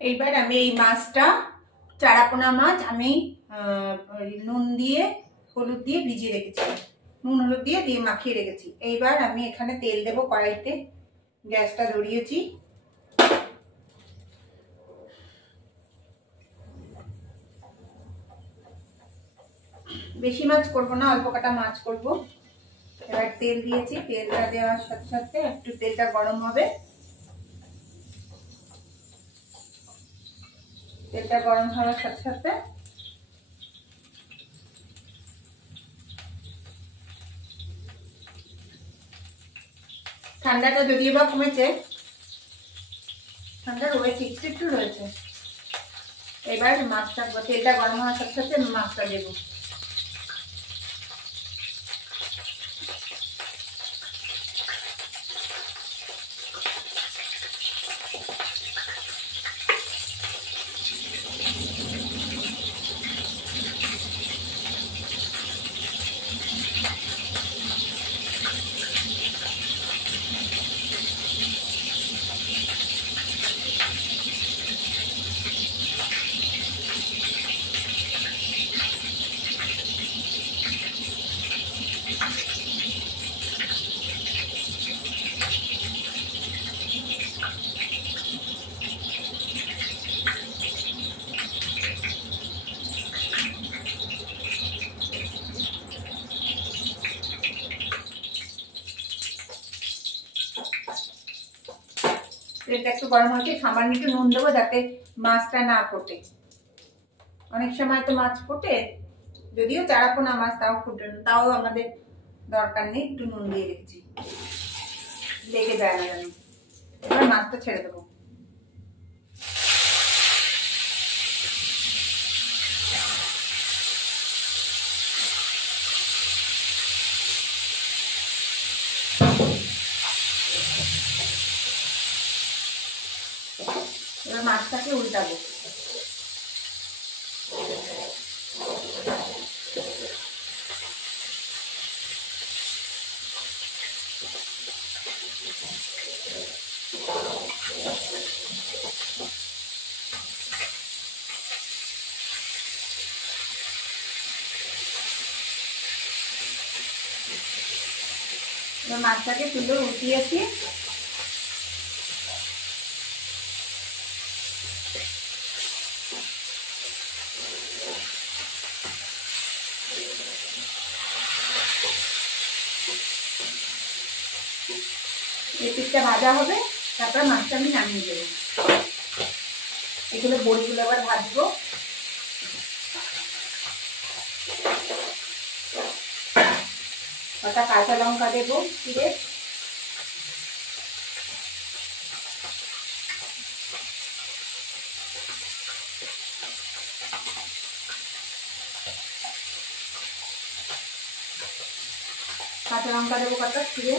এইবার আমি এই মাছটা চারাপোনা মাছ আমি নুন দিয়ে হলুদ দিয়ে ভিজিয়ে রেখেছি, নুন হলুদ দিয়ে দিয়ে মাখিয়ে রেখেছি। এইবার আমি এখানে তেল দেবো কড়াইতে, গ্যাসটা ধরিয়েছি। বেশি মাছ করবো না, অল্প কাটা মাছ করব। এবার তেল দিয়েছি, তেলটা দেওয়ার সাথে সাথে একটু তেলটা গরম হবে। তেলটা গরম হওয়ার সাথে সাথে ঠান্ডাটা যদিও বা কমেছে, ঠান্ডা রয়েছে, একটু একটু রয়েছে। এবার মাছটা, তেলটা গরম হওয়ার সাথে সাথে মাছটা দেবো। তেলটা একটু গরম হয়েছে, সামান্য একটু নুন দেবো যাতে মাছটা না ফোটে। অনেক সময় তো মাছ ফোটে, যদিও চারাপোনা মাছ তাও ফুটে না, তাও আমাদের দরকার নেই, একটু নুন দিয়ে রেখেছি, লেগে যায় না যেন। এবার মাছটা ছেড়ে দেবো। এবার মাছটাকে উল্টাবো। এবার মাছটাকে সুন্দর উল্টিয়েছি। এই পিঠটা ভাজা হবে, তারপর মাছটা আমি নামিয়ে দেবো। এগুলো বড়িগুলো আবার ভাজবো। কটা কাঁচা লঙ্কা দেবো চিড়ে, কাঁচা লঙ্কা দেবো কটা চিড়ে।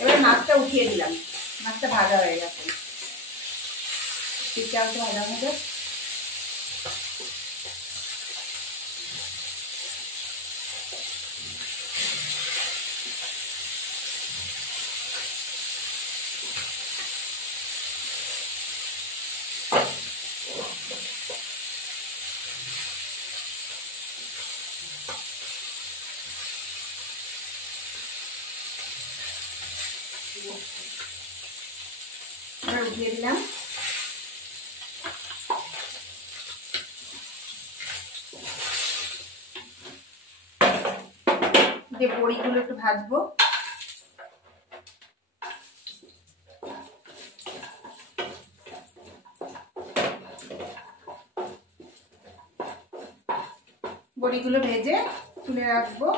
এবার মাছটা উঠিয়ে দিলাম, মাছটা ভাজা হয়ে গেছে। পিঠটা একটু ভাজা ভাজা। এবার উঠিয়ে দিলাম। যে বড়িগুলো একটু ভাজবো। বড়িগুলো ভেজে তুলে রাখবো।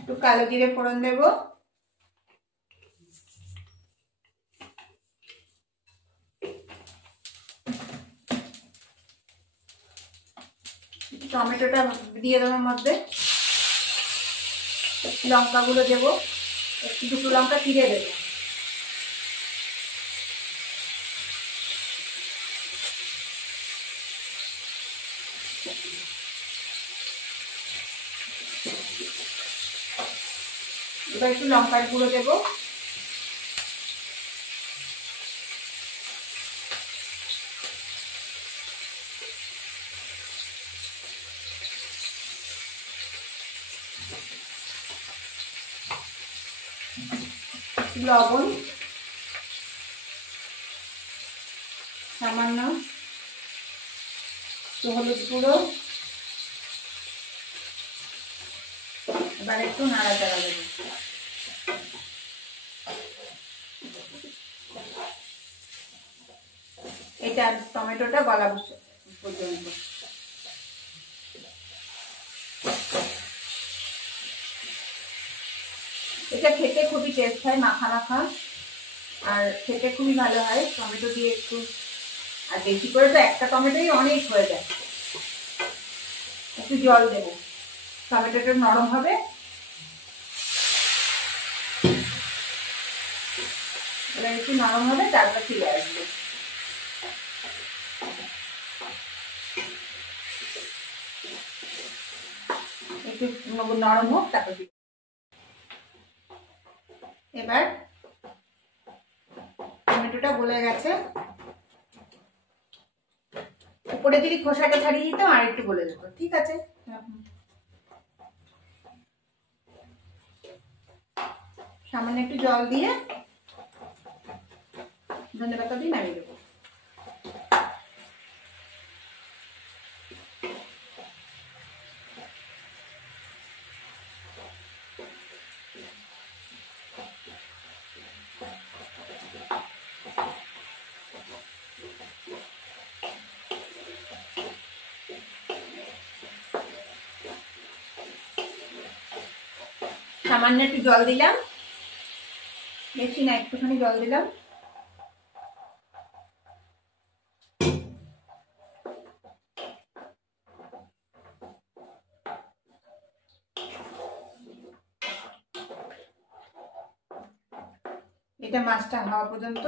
একটু কালো জিরে ফোড়ন দেব, টমেটোটা দিয়ে দেবো মধ্যে, লঙ্কাগুলো দেবো, একটু দুটো লঙ্কা চিড়ে দেবো। এবার একটু লঙ্কার গুঁড়ো দেবো, লবণ সামান্য, একটু হলুদ গুঁড়ো, এবার একটু নাড়াচাড়া দেবো। এটা টমেটোটা গলা পর্যন্ত। এটা খেতে খুবই টেস্ট হয়, মাখা মাখা, আর খেতে খুবই ভালো হয় টমেটো দিয়ে একটু। আর বেশি করে তো একটা টমেটোই অনেক হয়ে যায়। একটু জল দেব, টমেটোটা নরম হবে। এবার একটু নরম হবে, তারপর ফিরে আসবে। একটু নরম হোক, তারপর এবার টমেটোটা গলে গেছে। উপরে যদি খোসাটা ছাড়িয়ে দিতাম আর একটু গলে যেত। ঠিক আছে, সামান্য একটু জল দিয়ে ধনেপাতা দিয়ে নামিয়ে দেবো। সামান্য একটু জল দিলাম, বেশি না, একটুখানি জল দিলাম। এটা মাছটা হওয়া পর্যন্ত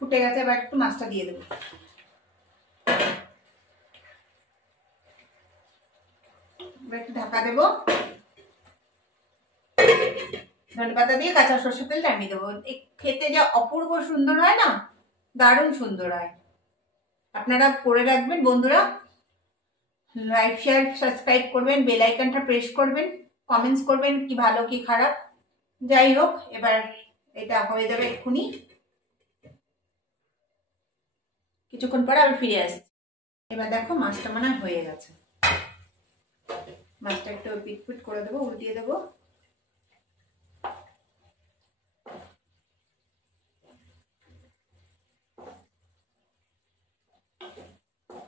ফুটে গেছে। এবার একটু মাছটা দিয়ে দেবো। এবার একটু ঢাকা দেবো, ধনেপাতা দিয়ে কাঁচা সরষের তেল নামিয়ে দেবো। খেতে যা অপূর্ব সুন্দর হয় না, দারুণ সুন্দর হয়। আপনারা করে রাখবেন বন্ধুরা। লাইক শেয়ার সাবস্ক্রাইব করবেন, বেল আইকনটা প্রেস করবেন, কমেন্টস করবেন কি ভালো কি খারাপ। যাই হোক, এবার এটা হয়ে যাবে এক্ষুনি, কিছুক্ষণ পরে আমি ফিরে আসছি। এবার দেখো মাছটা মনে হয়ে গেছে। মাছটা একটু পিটপিট করে দেবো, উল্টিয়ে দেবো।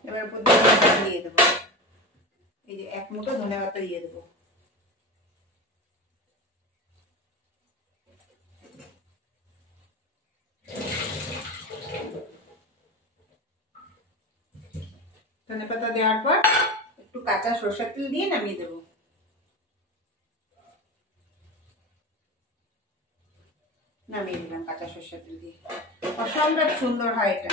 এবার উপর দিয়ে দেবো, এই যে এক মুঠো ধনেপাতা দিয়ে দেবো। ধনেপাতা দেওয়ার পর একটু কাঁচা সরষের তেল দিয়ে নামিয়ে দেবো। নামিয়ে দিলাম কাঁচা সরষের তেল দিয়ে। অসম্ভব সুন্দর হয় এটা।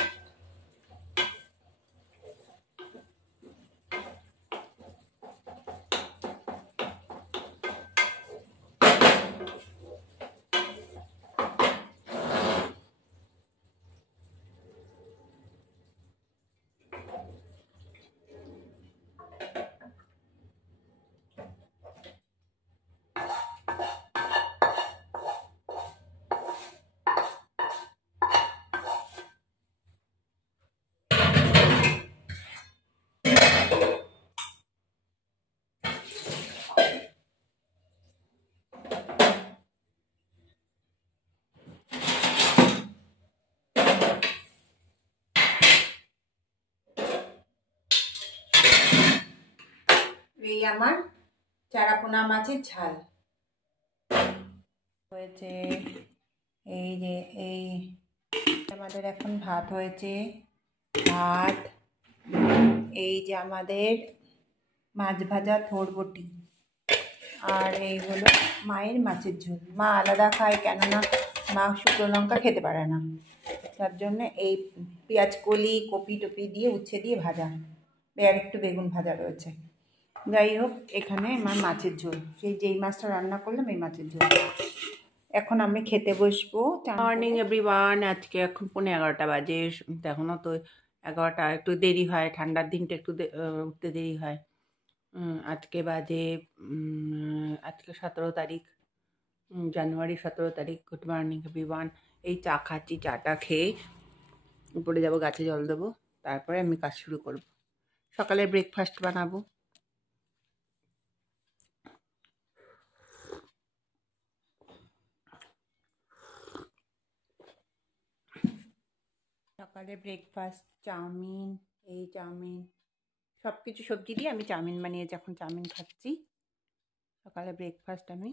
এই আমার চারাপোনা মাছের ঝাল হয়েছে। এই যে এই আমাদের এখন ভাত হয়েছে, ভাত, এই যে আমাদের মাছ ভাজা থোড়বটি, আর এই হলো মায়ের মাছের ঝোল। মা আলাদা খায়, কেননা মা শুকনো লঙ্কা খেতে পারে না, তার জন্য এই পেঁয়াজ কলি কপি টপি দিয়ে উচ্ছে দিয়ে ভাজা, আর একটু বেগুন ভাজা রয়েছে। যাই হোক, এখানে আমার মাছের ঝোল, যেই মাছটা রান্না করলাম এই মাছের ঝোল। এখন আমি খেতে বসবো। মর্নিং এভরিওয়ান, আজকে এখন 11:30 বাজে। এখনও তো 11টা, একটু দেরি হয়, ঠান্ডার দিনটা একটু উঠতে দেরি হয়। আজকে বাজে আজকে 17 তারিখ, জানুয়ারি 17 তারিখ। Good morning everyone. এই চা খাচ্ছি, চাটা খেয়ে উপরে যাব, গাছে জল দেবো, তারপরে আমি কাজ শুরু করব। সকালে ব্রেকফাস্ট বানাবো। সকালে ব্রেকফাস্ট চাউমিন, এই চাউমিন সব কিছু সবজি দিয়ে আমি চাউমিন বানিয়েছি, এখন চাউমিন খাচ্ছি। সকালে ব্রেকফাস্ট আমি